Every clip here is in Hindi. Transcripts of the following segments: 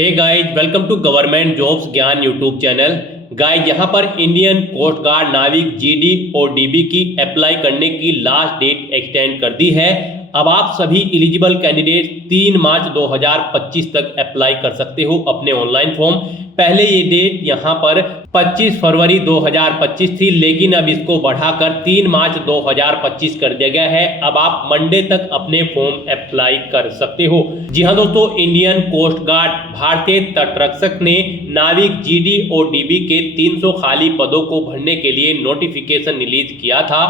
Hey guys, welcome to government jobs Gyan YouTube channel. Guys, यहाँ पर Indian coast guard Navik GD और डीबी की अप्लाई करने की लास्ट डेट एक्सटेंड कर दी है। अब आप सभी एलिजिबल कैंडिडेट 3 मार्च 2025 तक अप्लाई कर सकते हो अपने ऑनलाइन फॉर्म। पहले ये डेट यहाँ पर 25 फरवरी 2025 थी, लेकिन अब इसको बढ़ाकर 3 मार्च 2025 कर दिया गया है। अब आप मंडे तक अपने फॉर्म अप्लाई कर सकते हो। जी हाँ दोस्तों, इंडियन कोस्ट गार्ड भारतीय तटरक्षक ने नाविक जीडी और डीबी के 300 खाली पदों को भरने के लिए नोटिफिकेशन रिलीज किया था।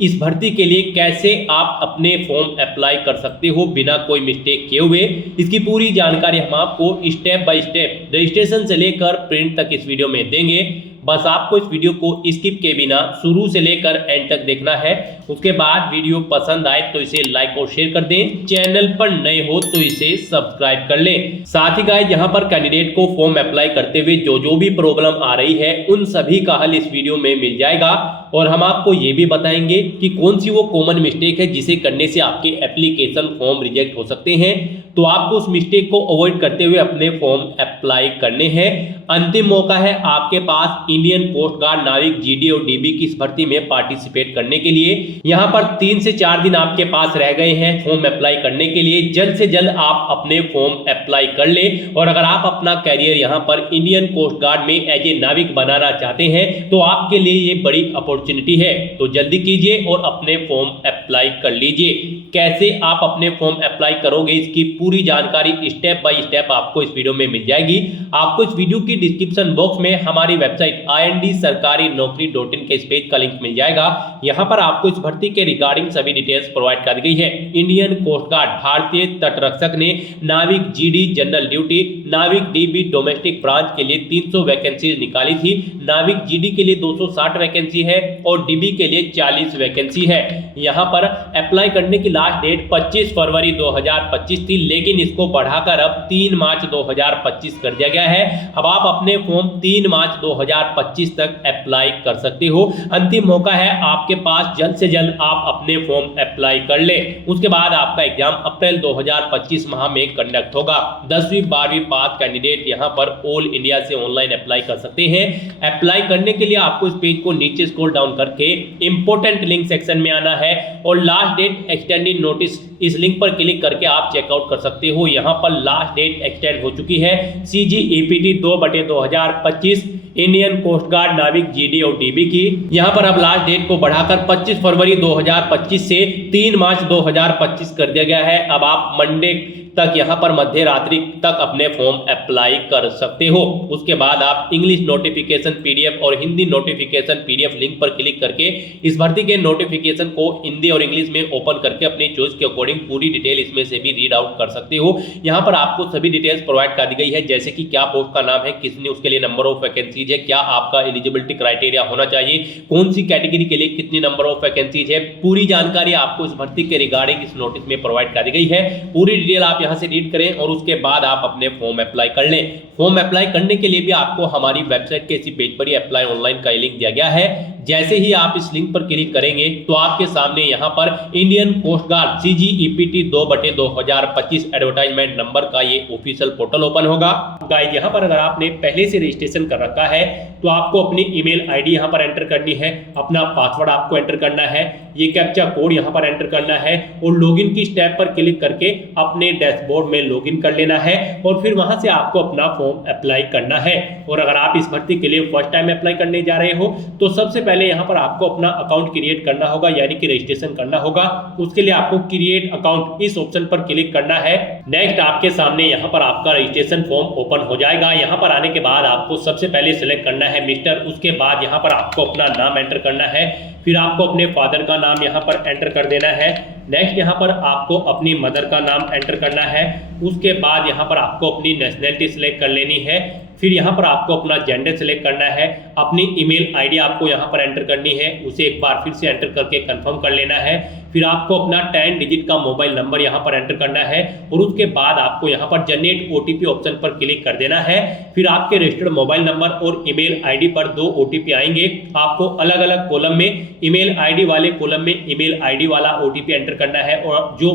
इस भर्ती के लिए कैसे आप अपने फॉर्म अप्लाई कर सकते हो बिना कोई मिस्टेक किए हुए, इसकी पूरी जानकारी हम आपको स्टेप बाय स्टेप रजिस्ट्रेशन से लेकर प्रिंट तक इस वीडियो में देंगे। बस आपको इस वीडियो को स्किप के बिना शुरू से लेकर एंड तक देखना है। उसके बाद वीडियो पसंद आए तो इसे लाइक और शेयर कर दें। चैनल पर नए हो तो इसे सब्सक्राइब कर लें। साथ ही गाइस, यहाँ पर कैंडिडेट को फॉर्म अप्लाई करते हुए जो भी प्रॉब्लम आ रही है उन सभी का हल इस वीडियो में मिल जाएगा। और हम आपको ये भी बताएंगे कि कौन सी वो कॉमन मिस्टेक है जिसे करने से आपके एप्लीकेशन फॉर्म रिजेक्ट हो सकते हैं। तो आपको उस मिस्टेक को अवॉइड करते हुए अपने फॉर्म अप्लाई करने हैं। अंतिम मौका है आपके पास Indian coast guard Navik GD और डीबी की इस भर्ती में पार्टिसिपेट करने के लिए। यहाँ पर 3 से 4 दिन आपके पास रह गए हैं फॉर्म अप्लाई करने के लिए। जल्द से जल्द आप अपने फॉर्म अप्लाई कर ले। और अगर आप अपना कैरियर यहाँ पर इंडियन कोस्ट गार्ड में एज ए नाविक बनाना चाहते हैं तो आपके लिए ये बड़ी अपॉर्चुनिटी है। तो जल्दी कीजिए और अपने फॉर्म अप्लाई कर लीजिए। कैसे आप अपने फॉर्म अप्लाई करोगे इसकी पूरी जानकारी स्टेप बाय स्टेप आपको इस वीडियो में मिल जाएगी। आपको इस वीडियो की डिस्क्रिप्शन बॉक्स में हमारी वेबसाइट ind-sarkari-naukri.in के इस पेज का लिंक मिल जाएगा। यहाँ पर आपको इस भर्ती के रिगार्डिंग सभी डिटेल्स प्रोवाइड कर दी गई है। इंडियन कोस्ट गार्ड भारतीय तटरक्षक ने नाविक जीडी जनरल ड्यूटी, नाविक डीबी डोमेस्टिक ब्रांच के लिए 300 वैकेंसी निकाली थी। नाविक जीडी के लिए 260 वैकेंसी है और डीबी के लिए 40 वैकेंसी है। यहाँ पर अप्लाई करने की लास्ट डेट 25 फरवरी 2025 थी, लेकिन इसको बढ़ाकर अब 3 मार्च 2025 कर दिया गया है। अब आप अपने फॉर्म 3 मार्च 2025 तक अप्लाई कर सकते हो। अंतिम मौका है आपके पास, जल्द से जल्द आप अपने फॉर्म अप्लाई कर ले। उसके बाद आपका एग्जाम अप्रैल 2025 माह में कंडक्ट होगा। 10वीं 12वीं पास कैंडिडेट यहाँ पर ऑल इंडिया से ऑनलाइन अप्लाई कर सकते हैं। अप्लाई करने के लिए आपको इस पेज को नीचे स्क्रॉल डाउन करके इंपोर्टेंट लिंक सेक्शन में आना है और लास्ट डेट एक्सटेंडेड नोटिस इस लिंक पर क्लिक करके आप चेकआउट कर सकते हो। यहाँ पर लास्ट डेट एक्सटेंड हो चुकी है। CGEPT 2/2025 Indian coast guard Navik GD और डीबी की। यहाँ पर अब लास्ट डेट को बढ़ाकर 25 फरवरी 2025 से 3 मार्च 2025 कर दिया गया है। अब आप मंडे तक यहाँ पर मध्य रात्रि तक अपने फॉर्म अप्लाई कर सकते हो। उसके बाद आप इंग्लिश नोटिफिकेशन PDF और हिंदी नोटिफिकेशन PDF लिंक पर क्लिक करके इस भर्ती के नोटिफिकेशन को हिंदी और इंग्लिश में ओपन करके अपनी चॉइस के अकॉर्डिंग पूरी डिटेल इसमें से भी रीड आउट कर सकते हो। यहाँ पर आपको सभी डिटेल्स प्रोवाइड कर दी गई है, जैसे कि क्या पोस्ट का नाम है, किसने उसके लिए नंबर ऑफ वैकेंसीज है, क्या आपका एलिजिबिलिटी क्राइटेरिया होना चाहिए, कौन सी कैटेगरी के लिए कितनी नंबर ऑफ वैकेंसीज है। पूरी जानकारी आपको इस भर्ती के रिगार्डिंग इस नोटिस में प्रोवाइड कर दी गई है। पूरी डिटेल आप यहाँ से रीड करें और उसके बाद आप अपने फॉर्म अप्लाई कर लें। फॉर्म अप्लाई करने के लिए भी आपको हमारी वेबसाइट के इसी पेज पर ही अप्लाई ऑनलाइन का लिंक दिया गया है। जैसे ही आप इस लिंक पर क्लिक करेंगे तो आपके सामने यहाँ पर Indian coast guard CGEPT 2/2025 advertisement number का ये ऑफिशियल पोर्टल ओपन होगा। गाइस, यहाँ पर अगर आपने पहले से रजिस्ट्रेशन कर रखा है तो आपको अपनी ईमेल आईडी यहाँ पर एंटर करनी है, अपना पासवर्ड आपको एंटर करना है, ये कैप्चा कोड यहाँ पर एंटर करना है और लॉगिन की स्टेप पर क्लिक करके अपने डैशबोर्ड में लॉगिन कर लेना है और फिर वहां से आपको अपना फॉर्म अप्लाई करना है। और अगर आप इस भर्ती के लिए फर्स्ट टाइम अप्लाई करने जा रहे हो तो सबसे पहले यहाँ पर आपको अपना अकाउंट क्रिएट करना होगा, यानी कि रजिस्ट्रेशन करना होगा। उसके लिए आपको क्रिएट अकाउंट इस ऑप्शन पर क्लिक करना है। नेक्स्ट आपके सामने यहाँ पर आपका रजिस्ट्रेशन फॉर्म ओपन हो जाएगा। यहाँ पर आने के बाद आपको सबसे पहले सिलेक्ट करना है मिस्टर। उसके बाद यहाँ पर आपको अपना नाम एंटर करना है, फिर आपको अपने फादर का नाम यहाँ पर एंटर कर देना है। नेक्स्ट यहाँ पर आपको अपनी मदर का नाम एंटर करना है। उसके बाद यहाँ पर आपको अपनी नेशनैलिटी सिलेक्ट कर लेनी है। फिर यहाँ पर आपको अपना जेंडर सिलेक्ट करना है। अपनी ईमेल आईडी आपको यहाँ पर एंटर करनी है, उसे एक बार फिर से एंटर करके कंफर्म कर लेना है। फिर आपको अपना 10 डिजिट का मोबाइल नंबर यहाँ पर एंटर करना है और उसके बाद आपको यहाँ पर जनरेट OTP ऑप्शन पर क्लिक कर देना है। फिर आपके रजिस्टर्ड मोबाइल नंबर और ईमेल आईडी पर 2 OTP आएंगे। आपको अलग अलग कॉलम में ईमेल आईडी वाले कॉलम में ईमेल आईडी वाला OTP एंटर करना है और जो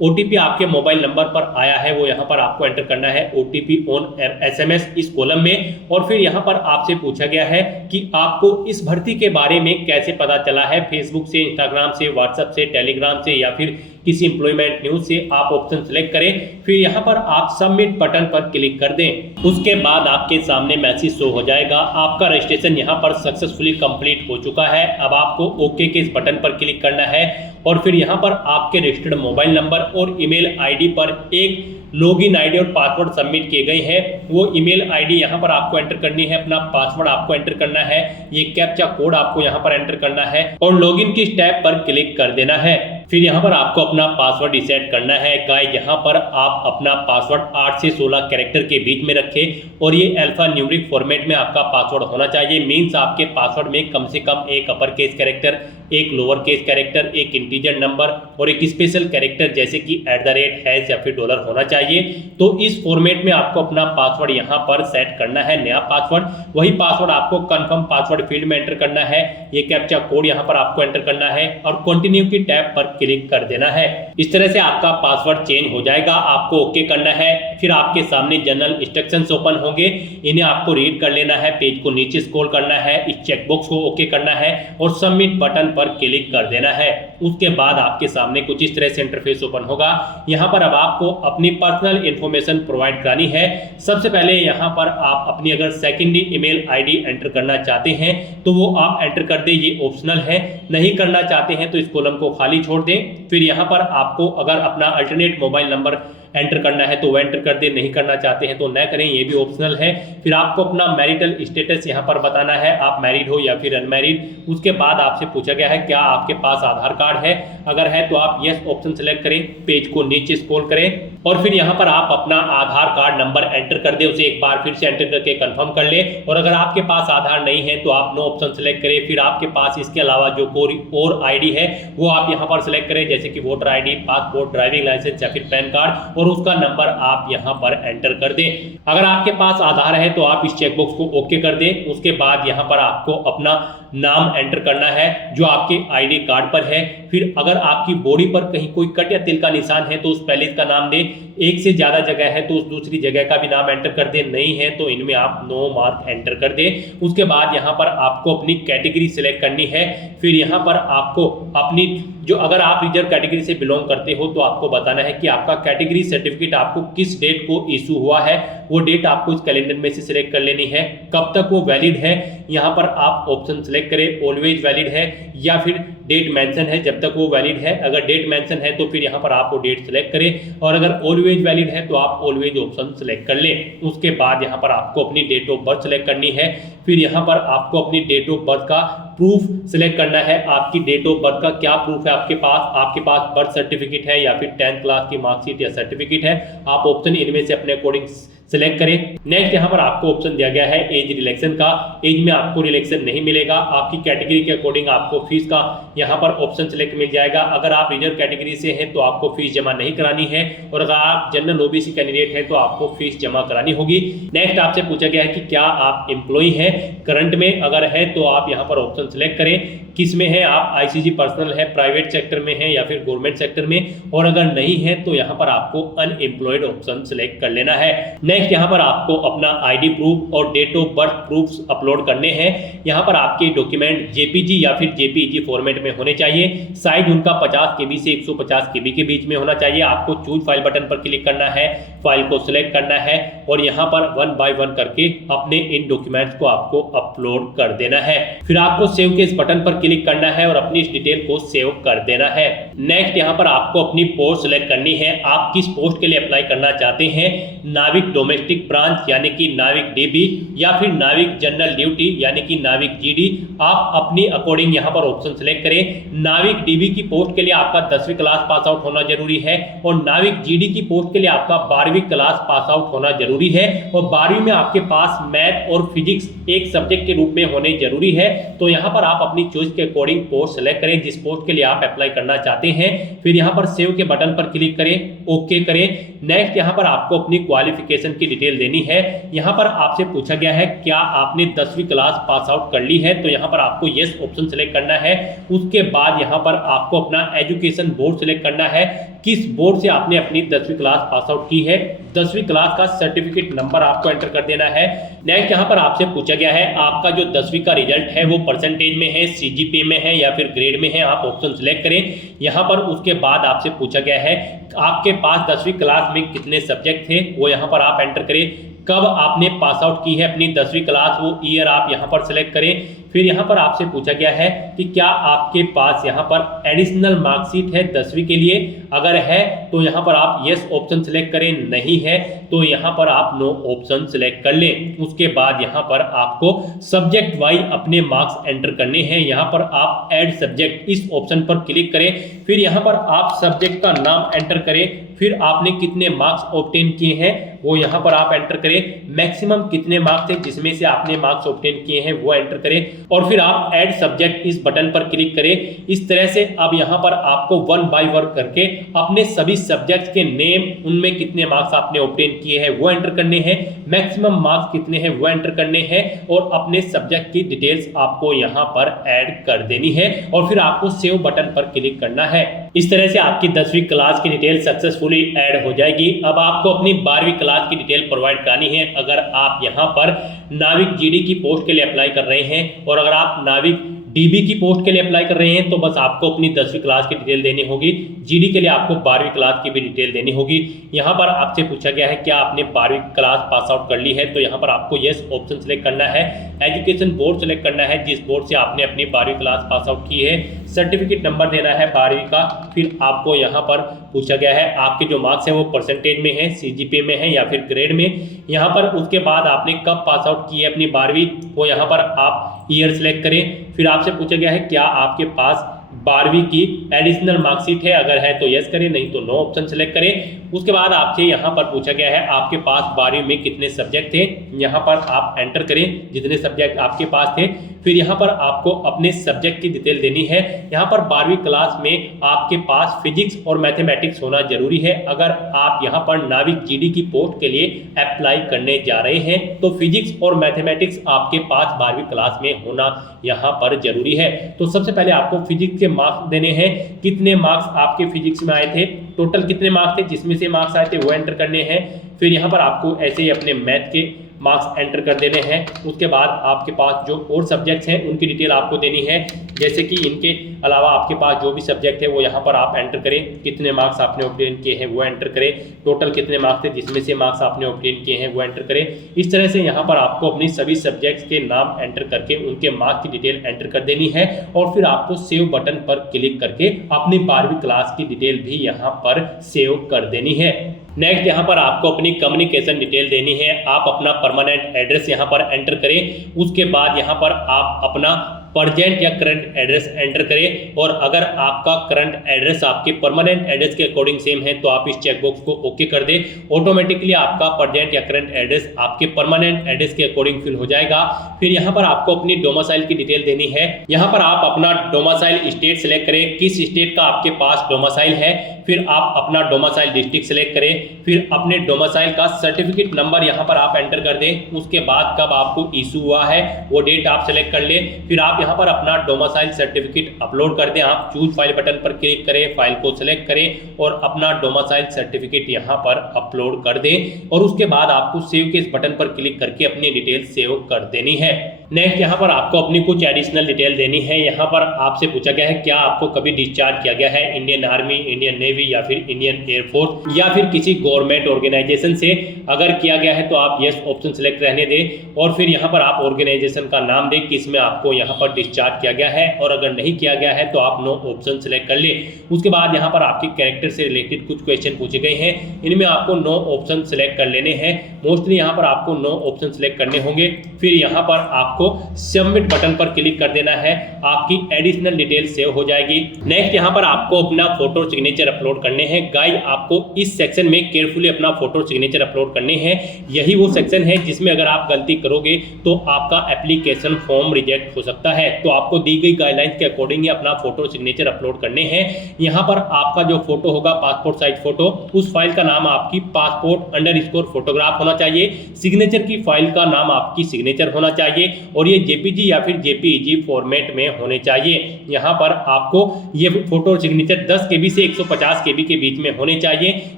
OTP आपके मोबाइल नंबर पर आया है वो यहाँ पर आपको एंटर करना है OTP ऑन SMS इस कॉलम में। और फिर यहाँ पर आपसे पूछा गया है कि आपको इस भर्ती के बारे में कैसे पता चला है, फेसबुक से, इंस्टाग्राम से, व्हाट्सएप से, टेलीग्राम से या फिर किसी एम्प्लॉयमेंट न्यूज से। आप ऑप्शन सेलेक्ट करें, फिर यहाँ पर आप सबमिट बटन पर क्लिक कर दें। उसके बाद आपके सामने मैसेज शो हो जाएगा, आपका रजिस्ट्रेशन यहाँ पर सक्सेसफुली कंप्लीट हो चुका है। अब आपको ओके के इस बटन पर क्लिक करना है और फिर यहाँ पर आपके रजिस्टर्ड मोबाइल नंबर और ईमेल आईडी पर एक लॉगिन आईडी और पासवर्ड सबमिट किए गए हैं। वो ईमेल आईडी यहाँ पर आपको एंटर करनी है, अपना पासवर्ड आपको एंटर करना है, ये कैप्चा कोड आपको यहाँ पर एंटर करना है और लॉगिन की स्टेप पर क्लिक कर देना है। फिर यहाँ पर आपको अपना पासवर्ड रिसेट करना है। गाइस यहाँ पर आप अपना पासवर्ड 8 से 16 कैरेक्टर के बीच में रखें और ये अल्फा न्यूमेरिक फॉर्मेट में आपका पासवर्ड होना चाहिए। मीन्स आपके पासवर्ड में कम से कम एक अपर केस कैरेक्टर, एक लोअर केस कैरेक्टर, एक इंटीजर नंबर और एक स्पेशल कैरेक्टर जैसे कि @ या फिर डॉलर होना चाहिए। तो इस फॉर्मेट में आपको अपना पासवर्ड यहाँ पर सेट करना है, नया पासवर्ड। वही पासवर्ड आपको कंफर्म पासवर्ड फील्ड में एंटर करना है, ये कैप्चा कोड यहाँ पर आपको एंटर करना है और कंटिन्यू की टैब पर क्लिक कर देना है। इस तरह से आपका पासवर्ड चेंज हो जाएगा। आपको ओके करना है। फिर आपके सामने जनरल इंस्ट्रक्शंस ओपन होंगे, इन्हें आपको रीड कर लेना है, पेज को नीचे स्क्रॉल करना है, इस चेकबॉक्स को ओके करना है और सबमिट बटन पर क्लिक कर देना है। उसके बाद आपके सामने कुछ इस तरह से इंटरफेस ओपन होगा। यहाँ पर अब आपको अपनी पर्सनल इंफॉर्मेशन प्रोवाइड करानी है। सबसे पहले यहाँ पर आप अपनी अगर सेकेंडरी ईमेल आईडी एंटर करना चाहते हैं तो वो आप एंटर कर दें, ये ऑप्शनल है। नहीं करना चाहते हैं तो इस कॉलम को खाली छोड़ दें। फिर यहाँ पर आपको अगर अपना अल्टरनेट मोबाइल नंबर एंटर करना है तो वो एंटर कर दे, नहीं करना चाहते हैं तो न करें, ये भी ऑप्शनल है। फिर आपको अपना मैरिटल स्टेटस यहाँ पर बताना है, आप मैरिड हो या फिर अनमैरिड। उसके बाद आपसे पूछा गया है क्या आपके पास आधार कार्ड है, अगर है तो आप यस ऑप्शन सेलेक्ट करें, पेज को नीचे स्क्रॉल करें और फिर यहाँ पर आप अपना आधार कार्ड नंबर एंटर कर दे, उसे एक बार फिर से एंटर करके कंफर्म कर ले। और अगर आपके पास आधार नहीं है तो आप नो ऑप्शन सेलेक्ट करें। फिर आपके पास इसके अलावा जो कोई और आईडी है वो आप यहाँ पर सेलेक्ट करें, जैसे कि voter ID, passport, driving licence या फिर पैन कार्ड, और उसका नंबर आप यहाँ पर एंटर कर दें। अगर आपके पास आधार है तो आप इस चेकबॉक्स को ओके कर दें। उसके बाद यहाँ पर आपको अपना नाम एंटर करना है जो आपके आईडी कार्ड पर है। फिर अगर आपकी बॉडी पर कहीं कोई कट या तिल का निशान है तो उस पहले का नाम दें, एक से ज्यादा जगह है तो उस दूसरी जगह का भी नाम एंटर कर दें, नहीं है तो इनमें आप नो मार्क एंटर कर दें। उसके बाद यहाँ पर आपको अपनी कैटेगरी सिलेक्ट करनी है। फिर यहाँ पर आपको अपनी जो अगर आप रिजर्व कैटेगरी से बिलोंग करते हो तो आपको बताना है कि आपका कैटेगरी सर्टिफिकेट आपको किस डेट को इशू हुआ है, वो डेट आपको इस कैलेंडर में से सिलेक्ट कर लेनी है। कब तक वो वैलिड है, यहाँ पर आप ऑप्शन सेलेक्ट करें, ऑलवेज वैलिड है या फिर डेट मेंशन है जब तक वो वैलिड है। अगर डेट मेंशन है तो फिर यहाँ पर आप वो डेट सेलेक्ट करें और अगर ऑलवेज वैलिड है तो आप ऑलवेज ऑप्शन सेलेक्ट कर लें। उसके बाद यहाँ पर आपको अपनी डेट ऑफ बर्थ सेलेक्ट करनी है। फिर यहाँ पर आपको अपनी डेट ऑफ बर्थ का प्रूफ सिलेक्ट करना है। आपकी डेट ऑफ बर्थ का क्या प्रूफ है आपके पास बर्थ सर्टिफिकेट है या फिर 10th क्लास की मार्कशीट या सर्टिफिकेट है, आप ऑप्शन इनमें से अपने अकॉर्डिंग सिलेक्ट करें। नेक्स्ट यहाँ पर आपको ऑप्शन दिया गया है एज रिलेक्शन का, एज में आपको रिलेक्शन नहीं मिलेगा। आपकी कैटेगरी के अकॉर्डिंग आपको फीस का यहाँ पर ऑप्शन सिलेक्ट मिल जाएगा। अगर आप रिजर्व कैटेगरी से हैं तो आपको फीस जमा नहीं करानी है और अगर आप जनरल ओबीसी कैंडिडेट हैं तो आपको फीस जमा करानी होगी। नेक्स्ट आपसे पूछा गया है कि क्या आप एम्प्लॉय हैं करंट में, अगर है तो आप यहाँ पर ऑप्शन सिलेक्ट करें किस में है, आप आईसीजी पर्सनल है, प्राइवेट सेक्टर में है या फिर गवर्नमेंट सेक्टर में, और अगर नहीं है तो यहाँ पर आपको अनएम्प्लॉयड ऑप्शन सिलेक्ट कर लेना है। नेक्स्ट यहाँ पर आपको अपना आईडी प्रूफ और date of birth proofs upload करने हैं। यहाँ पर आपके डॉक्यूमेंट जेपीजी या फिर जेपीईजी फॉर्मेट में होने चाहिए। साइज उनका 50 केबी से 150 केबी के बीच में होना चाहिए। आपको चूज फाइल बटन पर क्लिक करना है, फाइल को सिलेक्ट करना है और यहाँ पर 1 बाय 1 करके अपने इन डॉक्यूमेंट्स को आपको अपलोड कर देना है। फिर आपको सेव के इस बटन पर क्लिक करना है और अपनी इस डिटेल को सेव कर देना है। नेक्स्ट यहाँ पर आपको अपनी पोस्ट सिलेक्ट करनी है। आप किस पोस्ट के लिए अप्लाई करना चाहते हैं, नाविक डोमेस्टिक ब्रांच यानी कि नाविक डीबी या फिर नाविक जनरल ड्यूटी यानी कि नाविक जीडी, आप अपनी अकॉर्डिंग यहाँ पर ऑप्शन सिलेक्ट करें। नाविक डीबी की पोस्ट के लिए आपका 10वीं क्लास पास आउट होना जरूरी है और नाविक जीडी की पोस्ट के लिए आपका 12वीं क्लास पास आउट होना जरूरी है और 12वीं में आपके पास मैथ और फिजिक्स एक सब्जेक्ट के रूप में होने जरूरी है। तो यहाँ पर आप अपनी चॉइस के अकॉर्डिंग पोस्ट सेलेक्ट करें जिस पोस्ट के लिए आप अप्लाई करना चाहते हैं। फिर यहाँ पर सेव के बटन पर क्लिक करें, ओके करें। नेक्स्ट यहाँ पर आपको अपनी क्वालिफिकेशन की डिटेल देनी है। यहाँ पर आपसे पूछा गया है क्या आपने 10वीं क्लास पास आउट कर ली है, तो यहाँ पर आपको यस ऑप्शन सेलेक्ट करना है। उसके बाद यहाँ पर आपको अपना एजुकेशन बोर्ड सेलेक्ट करना है, किस बोर्ड से आपने अपनी 10वीं क्लास पास आउट की है, 10वीं क्लास का सर्टिफिकेट नंबर आपको एंटर कर देना है। नेक्स्ट यहाँ पर आपसे पूछा गया है आपका जो 10वीं का रिजल्ट है वो परसेंटेज में है, सीजीपीए में है या फिर ग्रेड में है, आप ऑप्शन सिलेक्ट करें यहाँ पर। उसके बाद आपसे पूछा गया है आपके पास 10वीं क्लास में कितने सब्जेक्ट थे, वो यहाँ पर आप एंटर करें। कब आपने पास आउट की है अपनी 10वीं क्लास, वो ईयर आप यहाँ पर सिलेक्ट करें। फिर यहाँ पर आपसे पूछा गया है कि क्या आपके पास यहाँ पर एडिशनल मार्कशीट है 10वीं के लिए, अगर है तो यहाँ पर आप यस ऑप्शन सिलेक्ट करें, नहीं है तो यहाँ पर आप नो ऑप्शन सिलेक्ट कर लें। उसके बाद यहाँ पर आपको सब्जेक्ट वाइज अपने मार्क्स एंटर करने हैं। यहाँ पर आप ऐड सब्जेक्ट इस ऑप्शन पर क्लिक करें, फिर यहाँ पर आप सब्जेक्ट का नाम एंटर करें, फिर आपने कितने मार्क्स ऑब्टेन किए हैं वो यहाँ पर आप एंटर करें, मैक्सिमम कितने मार्क्स थे जिसमें से आपने मार्क्स ऑब्टेन किए हैं वो एंटर करें, और फिर आप ऐड सब्जेक्ट इस बटन पर क्लिक करें। इस तरह से अब यहाँ पर आपको वन बाय वन करके अपने सभी सब्जेक्ट्स के नेम, उनमें कितने मार्क्स आपने ऑब्टेन किए हैं वो एंटर करने हैं, मैक्सिमम मार्क्स कितने हैं वो एंटर करने हैं, और अपने सब्जेक्ट की डिटेल्स आपको यहाँ पर ऐड कर देनी है, और फिर आपको सेव बटन पर क्लिक करना है। इस तरह से आपकी 10वीं क्लास की डिटेल सक्सेसफुली ऐड हो जाएगी। अब आपको अपनी 12वीं क्लास की डिटेल प्रोवाइड करानी है। अगर आप यहाँ पर नाविक जीडी की पोस्ट के लिए अप्लाई कर रहे हैं और अगर आप नाविक डीबी की पोस्ट के लिए अप्लाई कर रहे हैं तो बस आपको अपनी 10वीं क्लास की डिटेल देनी होगी। जीडी के लिए आपको 12वीं क्लास की भी डिटेल देनी होगी। यहाँ पर आपसे पूछा गया है क्या आपने 12वीं क्लास पास आउट कर ली है, तो यहाँ पर आपको यस ऑप्शन सेलेक्ट करना है। एजुकेशन बोर्ड सेलेक्ट करना है जिस बोर्ड से आपने अपनी 12वीं क्लास पास आउट की है, सर्टिफिकेट नंबर देना है 12वीं का। फिर आपको यहाँ पर पूछा गया है आपके जो मार्क्स हैं वो परसेंटेज में है, सीजीपीए में है या फिर ग्रेड में। यहाँ पर उसके बाद आपने कब पास आउट की है अपनी 12वीं, वो यहाँ पर आप ईयर सेलेक्ट करें। फिर आपसे पूछा गया है क्या आपके पास 12वीं की एडिशनल मार्कशीट है, अगर है तो यस करें, नहीं तो नो ऑप्शन सेलेक्ट करें। उसके बाद आपसे यहाँ पर पूछा गया है आपके पास 12वीं में कितने सब्जेक्ट थे, यहाँ पर आप एंटर करें जितने सब्जेक्ट आपके पास थे। फिर यहाँ पर आपको अपने सब्जेक्ट की डिटेल देनी है। यहाँ पर 12वीं क्लास में आपके पास फिजिक्स और मैथमेटिक्स होना जरूरी है। अगर आप यहाँ पर नाविक जीडी की पोस्ट के लिए अप्लाई करने जा रहे हैं तो फिजिक्स और मैथमेटिक्स आपके पास 12वीं क्लास में होना यहाँ पर जरूरी है। तो सबसे पहले आपको फिजिक्स के मार्क्स देने हैं, कितने मार्क्स आपके फिजिक्स में आए थे, टोटल कितने मार्क्स थे जिसमें से मार्क्स आए थे वो एंटर करने हैं। फिर यहाँ पर आपको ऐसे ही अपने मैथ के मार्क्स एंटर कर देने हैं। उसके बाद आपके पास जो और सब्जेक्ट्स हैं उनकी डिटेल आपको देनी है, जैसे कि इनके अलावा आपके पास जो भी सब्जेक्ट है वो यहाँ पर आप एंटर करें, कितने मार्क्स आपने ऑब्टेन किए हैं वो एंटर करें, टोटल कितने मार्क्स थे जिसमें से मार्क्स आपने ऑब्टेन किए हैं वो एंटर करें। इस तरह से यहाँ पर आपको अपनी सभी सब्जेक्ट्स के नाम एंटर करके उनके मार्क्स की डिटेल एंटर कर देनी है, और फिर आपको सेव बटन पर क्लिक करके अपनी 12वीं क्लास की डिटेल भी यहाँ पर सेव कर देनी है। नेक्स्ट यहाँ पर आपको अपनी कम्युनिकेशन डिटेल देनी है। आप अपना परमानेंट एड्रेस यहाँ पर एंटर करें। उसके बाद यहाँ पर आप अपना प्रेजेंट या करंट एड्रेस एंटर करें, और अगर आपका करंट एड्रेस आपके परमानेंट एड्रेस के अकॉर्डिंग सेम है तो आप इस चेकबॉक्स को ओके कर दें। ऑटोमेटिकली आपका प्रेजेंट या करंट एड्रेस आपके परमानेंट एड्रेस के अकॉर्डिंग फिल हो जाएगा। फिर यहाँ पर आपको अपनी डोमिसाइल की डिटेल देनी है। यहाँ पर आप अपना डोमिसाइल स्टेट सेलेक्ट करें, किस स्टेट का आपके पास डोमिसाइल है। फिर आप अपना डोमिसाइल डिस्ट्रिक्ट सेलेक्ट करें, फिर अपने डोमिसाइल का सर्टिफिकेट नंबर यहाँ पर आप एंटर कर दें। उसके बाद कब आपको इशू हुआ है वो डेट आप सेलेक्ट कर लें। फिर आप यहाँ पर अपना डोमिसाइल सर्टिफिकेट अपलोड कर दें। आप चूज फाइल बटन पर क्लिक करें, फाइल को सेलेक्ट करें और अपना डोमिसाइल सर्टिफिकेट यहाँ पर अपलोड कर दें, और उसके बाद आपको सेव के इस बटन पर क्लिक करके अपनी डिटेल सेव कर देनी है। नेक्स्ट यहाँ पर आपको अपनी कुछ एडिशनल डिटेल देनी है। यहाँ पर आपसे पूछा गया है क्या आपको कभी डिस्चार्ज किया गया है इंडियन आर्मी, इंडियन नेवी या फिर इंडियन एयरफोर्स या फिर किसी गवर्नमेंट ऑर्गेनाइजेशन से। अगर किया गया है तो आप यस ऑप्शन सेलेक्ट रहने दें, और फिर यहाँ पर आप ऑर्गेनाइजेशन का नाम दें किसमें आपको यहाँ पर डिस्चार्ज किया गया है, और अगर नहीं किया गया है तो आप नो ऑप्शन सेलेक्ट कर ले। उसके बाद यहाँ पर आपके कैरेक्टर से रिलेटेड कुछ क्वेश्चन पूछे गए हैं, इनमें आपको नो ऑप्शन सेलेक्ट कर लेने हैं। मोस्टली यहाँ पर आपको नो ऑप्शन सेलेक्ट करने होंगे। फिर यहाँ पर आपको सबमिट बटन पर क्लिक कर देना है, आपकी एडिशनल डिटेल सेव हो जाएगी। नेक्स्ट यहाँ पर आपको अपना फोटो सिग्नेचर अपलोड करने हैं। गाइस आपको इस सेक्शन में केयरफुली अपना फोटो सिग्नेचर अपलोड करने हैं। यही वो सेक्शन है जिसमें अगर आप गलती करोगे तो आपका एप्लीकेशन फॉर्म रिजेक्ट हो सकता है। तो आपको दी गई गाइडलाइंस के अकॉर्डिंग ही अपना फोटो सिग्नेचर अपलोड करने हैं। यहाँ पर आपका जो फोटो होगा पासपोर्ट साइज फोटो, उस फाइल का नाम आपकी पासपोर्ट _ फोटोग्राफ होना चाहिए। सिग्नेचर की फाइल का नाम आपकी सिग्नेचर होना चाहिए, और ये जेपीजी या फिर जेपीईजी फॉर्मेट में होने चाहिए। यहाँ पर आपको ये फोटो सिग्नेचर 10 KB से 150 KB के बीच में होने चाहिए।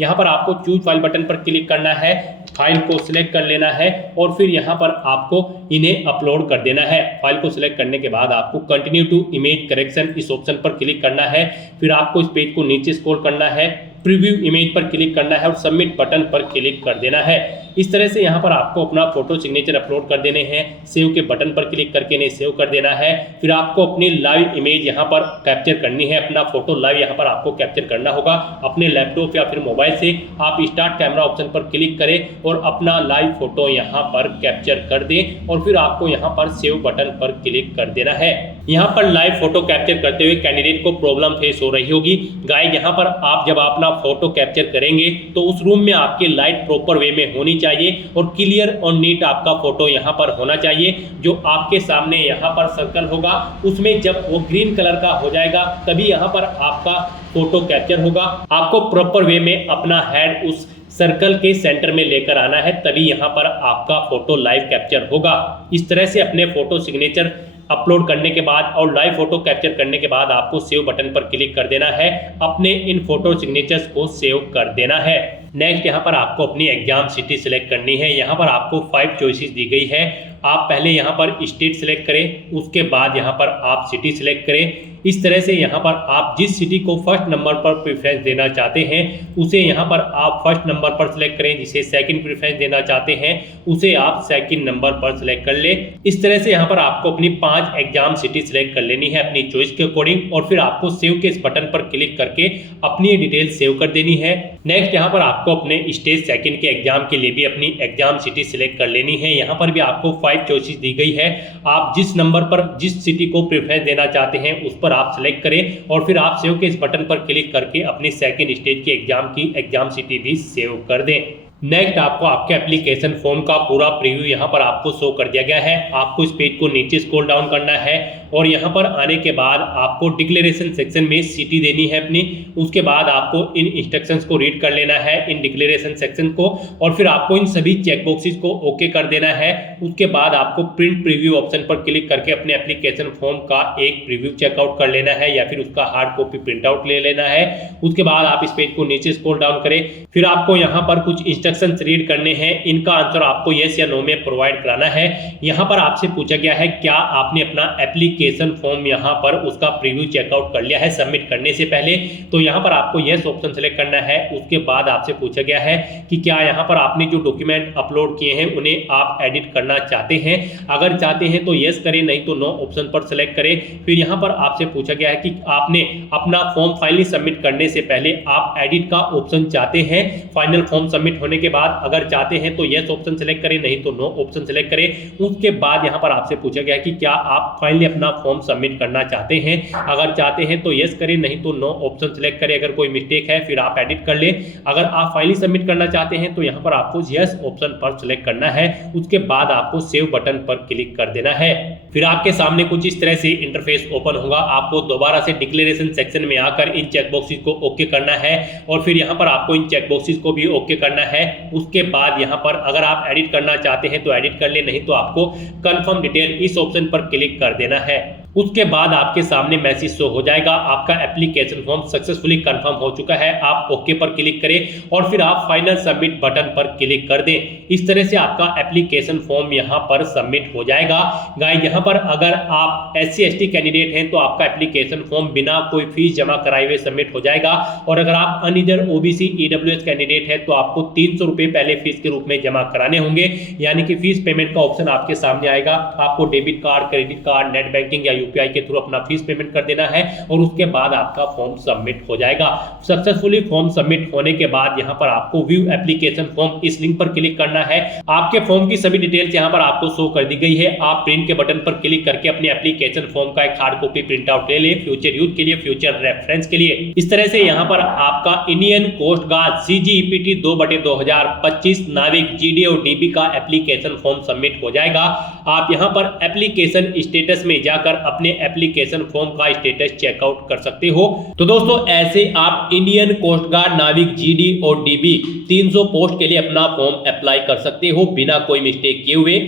यहाँ पर आपको चूज फाइल बटन पर क्लिक करना है, फाइल को सिलेक्ट कर लेना है और फिर यहाँ पर आपको इन्हें अपलोड कर देना है। फाइल को सिलेक्ट करने के बाद आपको कंटिन्यू टू इमेज करेक्शन इस ऑप्शन पर क्लिक करना है। फिर आपको इस पेज को नीचे स्क्रॉल करना है, प्रीव्यू इमेज पर क्लिक करना है और सबमिट बटन पर क्लिक कर देना है। इस तरह से यहाँ पर आपको अपना फोटो सिग्नेचर अपलोड कर देने हैं। सेव के बटन पर क्लिक करके इन्हें सेव कर देना है। फिर आपको अपनी लाइव इमेज यहाँ पर कैप्चर करनी है, अपना फोटो लाइव यहाँ पर आपको कैप्चर करना होगा। अपने लैपटॉप या फिर मोबाइल से आप स्टार्ट कैमरा ऑप्शन पर क्लिक करें और अपना लाइव फोटो यहाँ पर कैप्चर कर दें और फिर आपको यहाँ पर सेव बटन पर क्लिक कर देना है। यहाँ पर लाइव फोटो कैप्चर करते हुए कैंडिडेट को प्रॉब्लम फेस हो रही होगी। गाइस यहाँ पर आप जब अपना फोटो कैप्चर करेंगे तो उस रूम में आपकी लाइट प्रॉपर वे में होनी चाहिए और क्लियर और नीट आपका फोटो यहाँ पर होना चाहिए। जो आपके सामने यहाँ पर सर्कल होगा उसमें जब वो ग्रीन कलर का हो जाएगा तभी यहाँ पर आपका फोटो कैप्चर होगा। आपको प्रॉपर वे में अपना हेड उस सर्कल के सेंटर में लेकर आना है, तभी यहाँ पर आपका फोटो लाइव कैप्चर होगा। इस तरह से अपने फोटो सिग्नेचर अपलोड करने के बाद और लाइव फोटो कैप्चर करने के बाद आपको सेव बटन पर क्लिक कर देना है। अपने इन फोटो सिग्नेचर्स को सेव कर देना है। नेक्स्ट यहाँ पर आपको अपनी एग्जाम सिटी सिलेक्ट करनी है। यहाँ पर आपको 5 चॉइसेस दी गई है। आप पहले यहाँ पर स्टेट सिलेक्ट करें, उसके बाद यहाँ पर आप सिटी सिलेक्ट करें। इस तरह से यहाँ पर आप जिस सिटी को फर्स्ट नंबर पर प्रेफरेंस देना चाहते हैं उसे यहाँ पर आप फर्स्ट नंबर पर सिलेक्ट करें, जिसे सेकंड प्रेफरेंस देना चाहते हैं उसे आप सेकंड नंबर पर सिलेक्ट कर लें। इस तरह से यहाँ पर आपको अपनी 5 एग्जाम सिटी सिलेक्ट कर लेनी है अपनी चॉइस के अकॉर्डिंग और फिर आपको सेव के इस बटन पर क्लिक करके अपनी डिटेल सेव कर देनी है। नेक्स्ट यहाँ पर आपको अपने स्टेज सेकंड के एग्जाम के लिए भी अपनी एग्जाम सिटी सिलेक्ट कर लेनी है। यहाँ पर भी आपको 5 चॉइसेस दी गई है। आप जिस नंबर पर जिस सिटी को प्रेफरेंस देना चाहते हैं उस पर आप सिलेक्ट करें और फिर आप सेव के इस बटन पर क्लिक करके अपनी सेकंड स्टेज के एग्जाम की एग्जाम सिटी भी सेव कर दें। नेक्स्ट आपको आपके एप्लीकेशन फॉर्म का पूरा प्रीव्यू यहाँ पर आपको शो कर दिया गया है। आपको इस पेज को नीचे स्क्रॉल डाउन करना है और यहाँ पर आने के बाद आपको डिक्लेरेशन सेक्शन में सिटी देनी है अपनी। उसके बाद आपको इन इंस्ट्रक्शंस को रीड कर लेना है इन डिक्लेरेशन सेक्शन को और फिर आपको इन सभी चेकबॉक्सेस को ओके कर देना है। उसके बाद आपको प्रिंट प्रीव्यू ऑप्शन पर क्लिक करके अपने एप्लीकेशन फॉर्म का एक प्रीव्यू चेकआउट कर लेना है या फिर उसका हार्ड कॉपी प्रिंट आउट ले लेना है। उसके बाद आप इस पेज को नीचे स्क्रॉल डाउन करें, फिर आपको यहाँ पर कुछ इंस्ट्रक्शंस रीड करने हैं। इनका आंसर आपको यस या नो में प्रोवाइड कराना है। यहाँ पर आपसे पूछा गया है क्या आपने अपना एप्लीकेशन फॉर्म यहाँ पर उसका प्रीव्यू चेकआउट कर लिया है सबमिट करने से पहले, तो यहाँ पर आपको यस ऑप्शन सेलेक्ट करना है। उसके बाद आपसे पूछा गया है कि क्या यहाँ पर आपने जो डॉक्यूमेंट अपलोड किए हैं उन्हें आप एडिट करना चाहते हैं। अगर चाहते हैं तो यस करें, नहीं तो नो ऑप्शन पर सिलेक्ट करें। फिर यहाँ पर आपसे पूछा गया है कि आपने अपना फॉर्म फाइनली सबमिट करने से पहले आप एडिट का ऑप्शन चाहते हैं फाइनल फॉर्म सबमिट होने के बाद। अगर चाहते हैं तो यस ऑप्शन सेलेक्ट करें, नहीं तो नो ऑप्शन सेलेक्ट करें। उसके बाद यहाँ पर आपसे पूछा गया है कि क्या आप फाइनली अपना फॉर्म सबमिट करना चाहते हैं। अगर चाहते हैं तो यस करें, नहीं तो नो ऑप्शन सेलेक्ट करें। अगर कोई मिस्टेक है फिर आप एडिट कर लें। अगर आप फाइनली सबमिट करना चाहते हैं तो यहाँ पर आपको यस ऑप्शन पर सिलेक्ट करना है। उसके बाद आपको सेव बटन पर क्लिक कर देना है। फिर आपके सामने कुछ इस तरह से इंटरफेस ओपन होगा। आपको दोबारा से डिक्लेरेशन सेक्शन में आकर इन चेकबॉक्सेस को ओके करना है और फिर यहाँ पर आपको इन चेकबॉक्सेस को भी ओके करना है। उसके बाद यहाँ पर अगर आप एडिट करना चाहते हैं तो एडिट कर ले, नहीं तो आपको कंफर्म डिटेल इस ऑप्शन पर क्लिक कर देना है। उसके बाद आपके सामने मैसेज शो हो जाएगा आपका एप्लीकेशन फॉर्म सक्सेसफुली कंफर्म हो चुका है। आप ओके पर क्लिक करें और फिर आप फाइनल सबमिट बटन पर क्लिक कर दें। इस तरह से आपका एप्लीकेशन फॉर्म यहाँ पर सबमिट हो जाएगा। गाइस यहाँ पर अगर आप SC ST कैंडिडेट हैं तो आपका एप्लीकेशन फॉर्म बिना कोई फीस जमा कराए हुए सबमिट हो जाएगा और अगर आप अनरिजर्व OBC EWS कैंडिडेट है तो आपको 300 रुपये पहले फीस के रूप में जमा कराने होंगे। यानी कि फीस पेमेंट का ऑप्शन आपके सामने आएगा। आपको debit card, credit card, net banking या UPI के थ्रू अपना फीस पेमेंट कर देना है और उसके बाद आपका फॉर्म सबमिट हो जाएगा। सक्सेसफुली फॉर्म सबमिट होने के बाद यहाँ पर आपको व्यू एप्लीकेशन फॉर्म इस लिंक पर क्लिक करना है। आपके फॉर्म की सभी डिटेल्स यहाँ पर आपको शो कर दी गई है। आप प्रिंट के बटन पर क्लिक करके अपने एप्लीकेशन फॉर्म का एक हार्ड कॉपी प्रिंट आउट ले लें फ्यूचर यूज के लिए, फ्यूचर रेफरेंस के लिए। इस तरह से यहाँ पर आपका इंडियन कोस्ट गार्ड CGEPT 2/2025 नाविक GD और DB का एप्लीकेशन फॉर्म सबमिट हो जाएगा। आप यहाँ पर एप्लीकेशन स्टेटस में जाकर अपने एप्लीकेशन फॉर्म का स्टेटस चेकआउट कर सकते हो। तो दोस्तों ऐसे आप Indian coast guard Navik GD और डीबी 300 पोस्ट के लिए अपना फॉर्म अप्लाई कर सकते हो बिना कोई मिस्टेक किए हुए।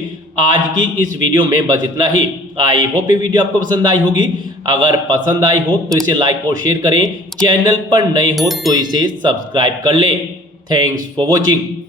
आज की इस वीडियो में बस इतना ही। आई होप ये वीडियो आपको पसंद आई होगी। अगर पसंद आई हो तो इसे लाइक और शेयर करें, चैनल पर नए हो तो इसे सब्सक्राइब कर लें। Thanks for watching.